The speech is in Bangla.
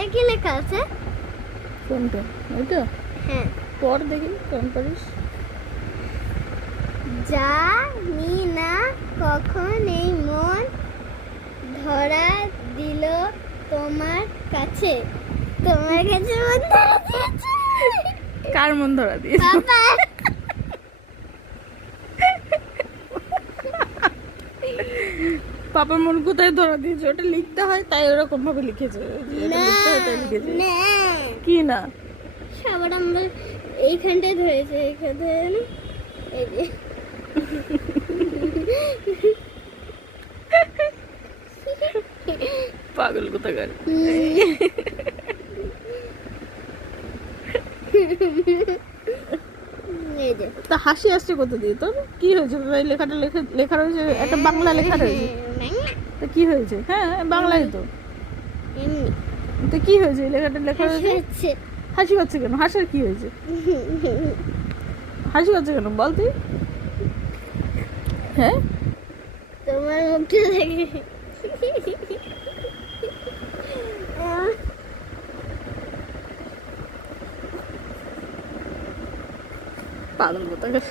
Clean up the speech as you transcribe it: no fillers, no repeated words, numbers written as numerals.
এটা কি লেখা আছে? কোনটা? ওইটা হ্যাঁ। পড় দেখি কেমন পারিস। জানি না কখন এই মন ধরা দিল তোমার কাছে। তোমার কাছে মন ধরা দিয়েছে। কার মন ধরা দিয়েছে? বাবা পাপার মন কোথায় ধরা দিয়েছে? ওটা লিখতে হয় তাই ওরকম ভাবে লিখেছে। যেটা লিখতে হয় তাই লিখেছে। না কি না? সবার আমরা এইখানটায় ধরেছে, এইখান ধরে না, এই যে পাগল কোথাকার। এই যে তা হাসি আসছে কোথা দিয়ে তোর? কি হয়েছে? এই লেখাটা লেখা রয়েছে, একটা বাংলা লেখা রয়েছে। তা কি হয়েছে? হ্যাঁ বাংলায় তো। এমনি তো কি হয়েছে? এই লেখাটা লেখা রয়েছে। হচ্ছে। হাসি পাচ্ছে কেন? হাসার কি হয়েছে? হাসি পাচ্ছে কেন বল তুই? হ্যাঁ তোমার মুখটা দেখে পাগল কোথাকার।